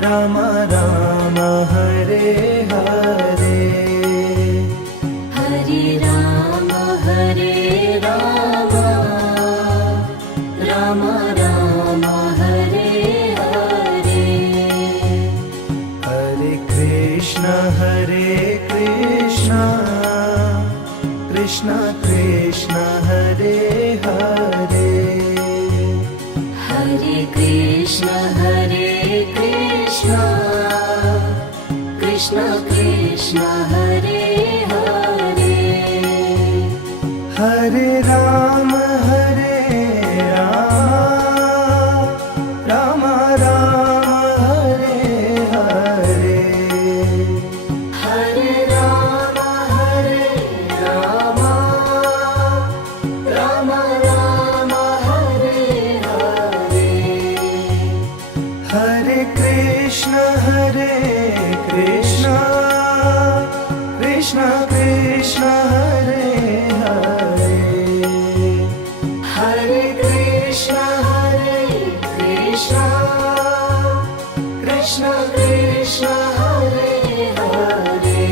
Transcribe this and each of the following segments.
Ram Ram Hare Hare, Hare Ram Ram Ram Hare Hare. Hare Krishna Krishna Krishna Hare Hare, Hare Krishna Krishna Krishna Hare Hare. Hare Ram Ram Ram Hare Hare, Hare Ram Ram Ram Hare Hare. Hare Krishna Krishna Krishna Hare Hare, Hare Krishna Krishna Krishna Hare Hare.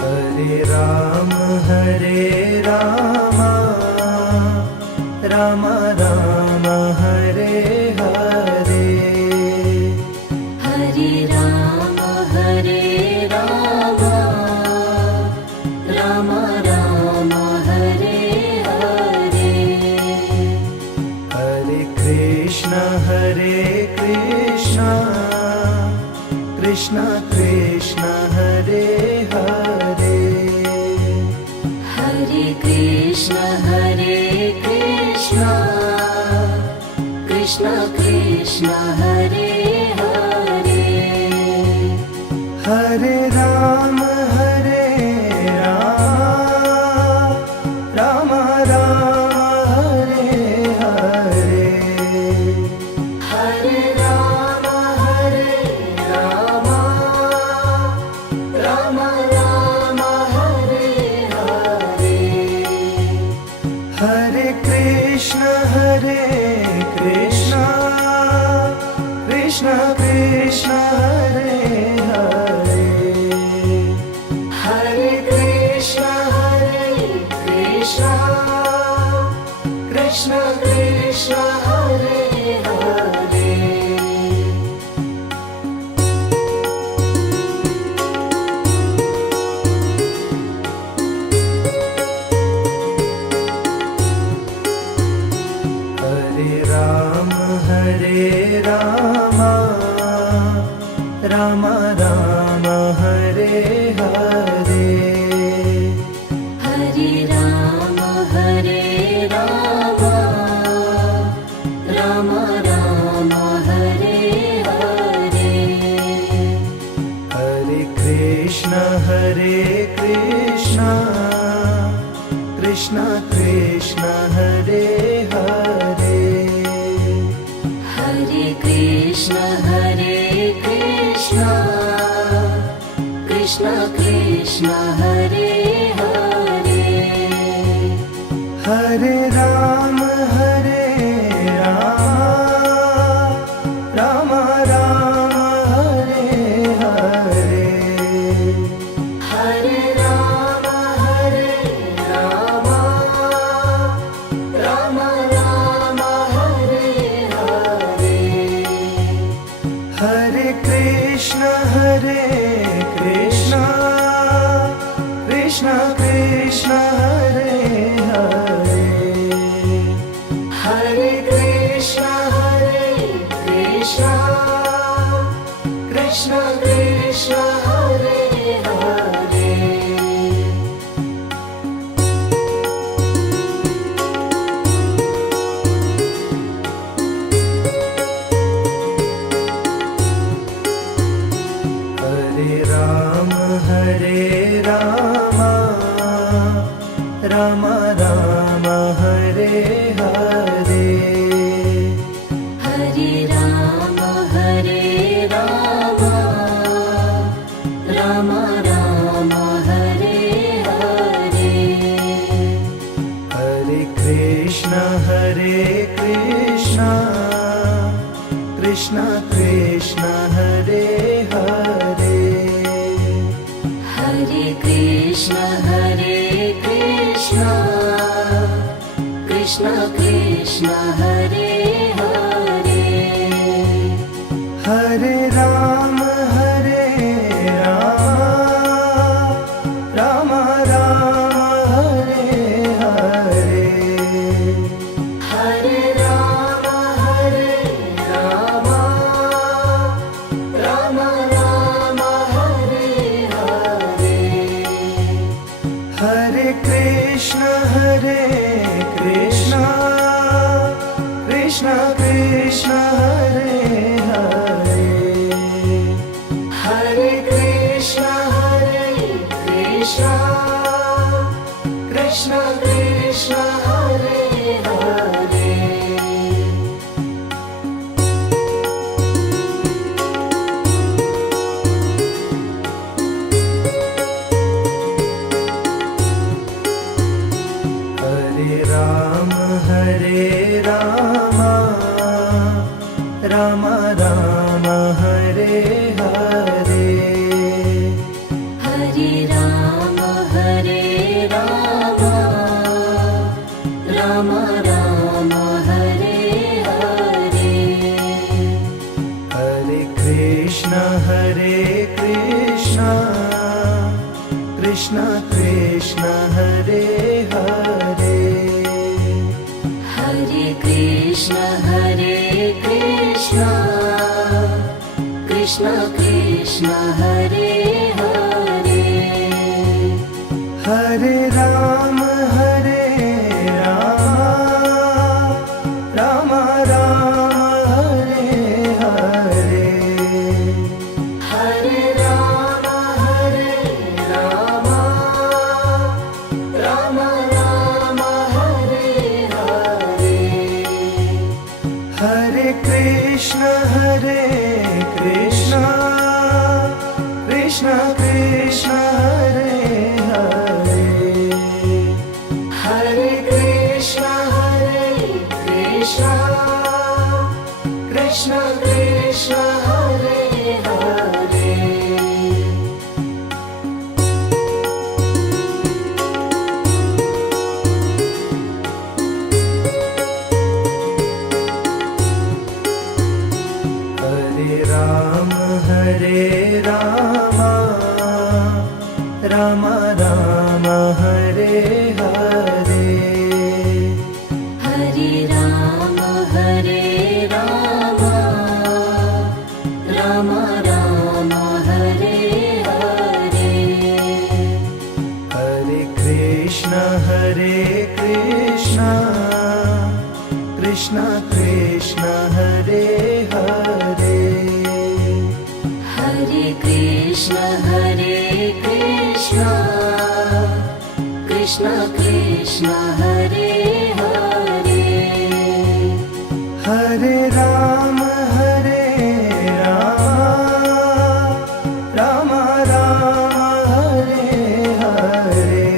Hare Ram Ram Ram Hare Hare, Hare Ram Ram Ram Hare Hare. Hare Krishna Krishna Krishna Hare Hare, Hare Krishna Krishna Krishna Hare Hare. Hare Ram Ram Ram Hare Hare, Hare Ram Ram Ram Hare Hare. Hare Krishna Krishna Krishna Hare Hare, Hare Krishna Krishna Krishna Hare Hare. Hare Ram Ram Ram Hare Hare, Hare Ram Ram Ram Hare Hare. Hare Krishna Krishna Krishna Hare Hare, Hare Krishna Krishna Krishna Hare Hare. Hare Ram Ram Ram Hare Hare, Hare Ram Ram Ram Hare Hare. Hare Krishna Krishna Krishna Hare Hare, Hare Krishna Krishna Krishna Hare Hare. Hare Ram Ram Ram Hare Hare, Hare Ram Ram Ram Krishna Krishna Hare Hare Hare Krishna Krishna Krishna Hare Hare Hare Ram Ram Ram Hare Hare Hare Ram Ram Ram Hare Hare Hare Krishna Krishna Krishna Hare Hare Hare Krishna Krishna Krishna Hare Hare Hare Ram Ram Ram Hare Hare Hare Ram Ram Ram Hare Hare Hare Krishna Krishna Krishna Hare Hare Hare Krishna Krishna Krishna Hare Hare Hare Ram Ram Ram Hare Hare Hare Ram Ram Ram Hare Hare Hare Krishna Krishna Krishna Hare Hare Hare Krishna Krishna Krishna Hare Hare Hare Ram Ram Ram Hare Hare Hare Ram Ram Ram Hare Hare Hare Krishna Krishna Krishna Hare Hare Hare Krishna Krishna Krishna Hare Hare Hare Ram Ram Ram Hare Hare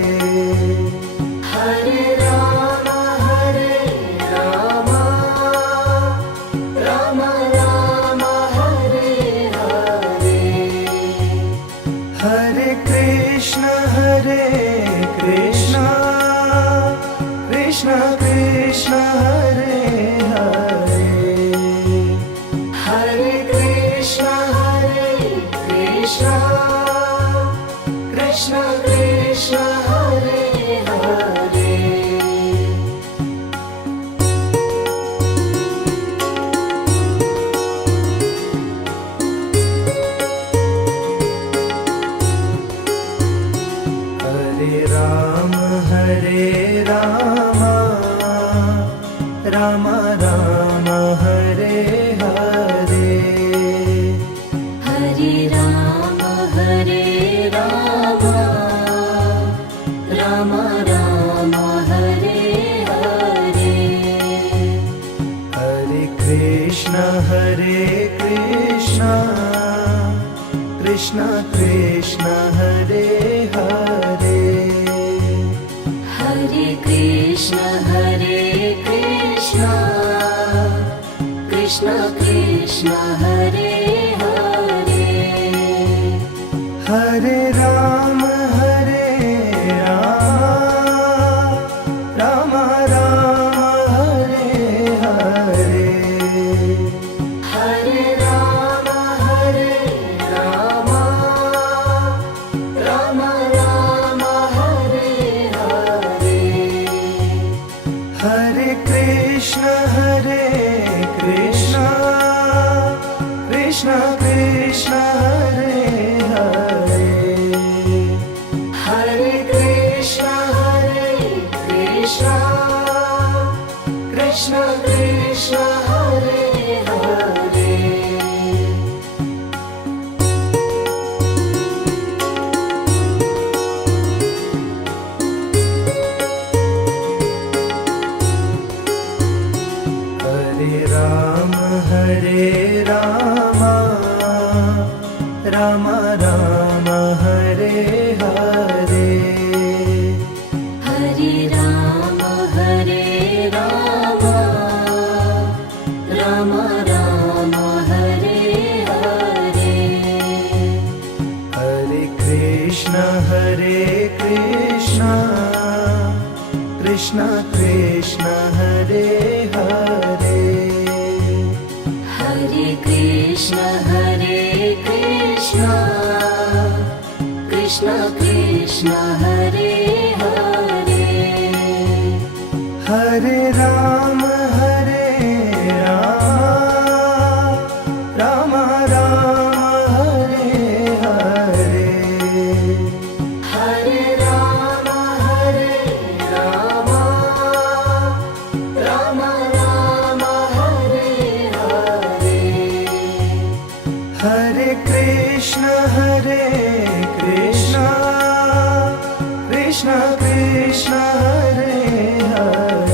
Hare Ram Ram Ram Hare Hare Hare Krishna Krishna Krishna Hare Hare Hare Krishna Krishna Krishna Hare Hare Hare Ram Ram Ram Hare Hare Hare Ram Ram Ram Hare Hare Hare Krishna Krishna Hare Hare Hare Krishna Krishna Krishna Ram Ram Ram Hare Hare Hare Ram Ram Ram Hare Hare Hare Krishna Krishna Krishna Hare Hare Hare Krishna Krishna Krishna Hare Hare Hare Ram Ram Ram Hare Hare Hare Ram Ram Ram Hare Hare Hare Krishna Krishna Krishna Hare Hare Hare Krishna Krishna Krishna Hare Hare Hare Ram Ram Hare Hare Hare Ram Ram Hare Hare Hare Krishna Krishna Krishna Hare Hare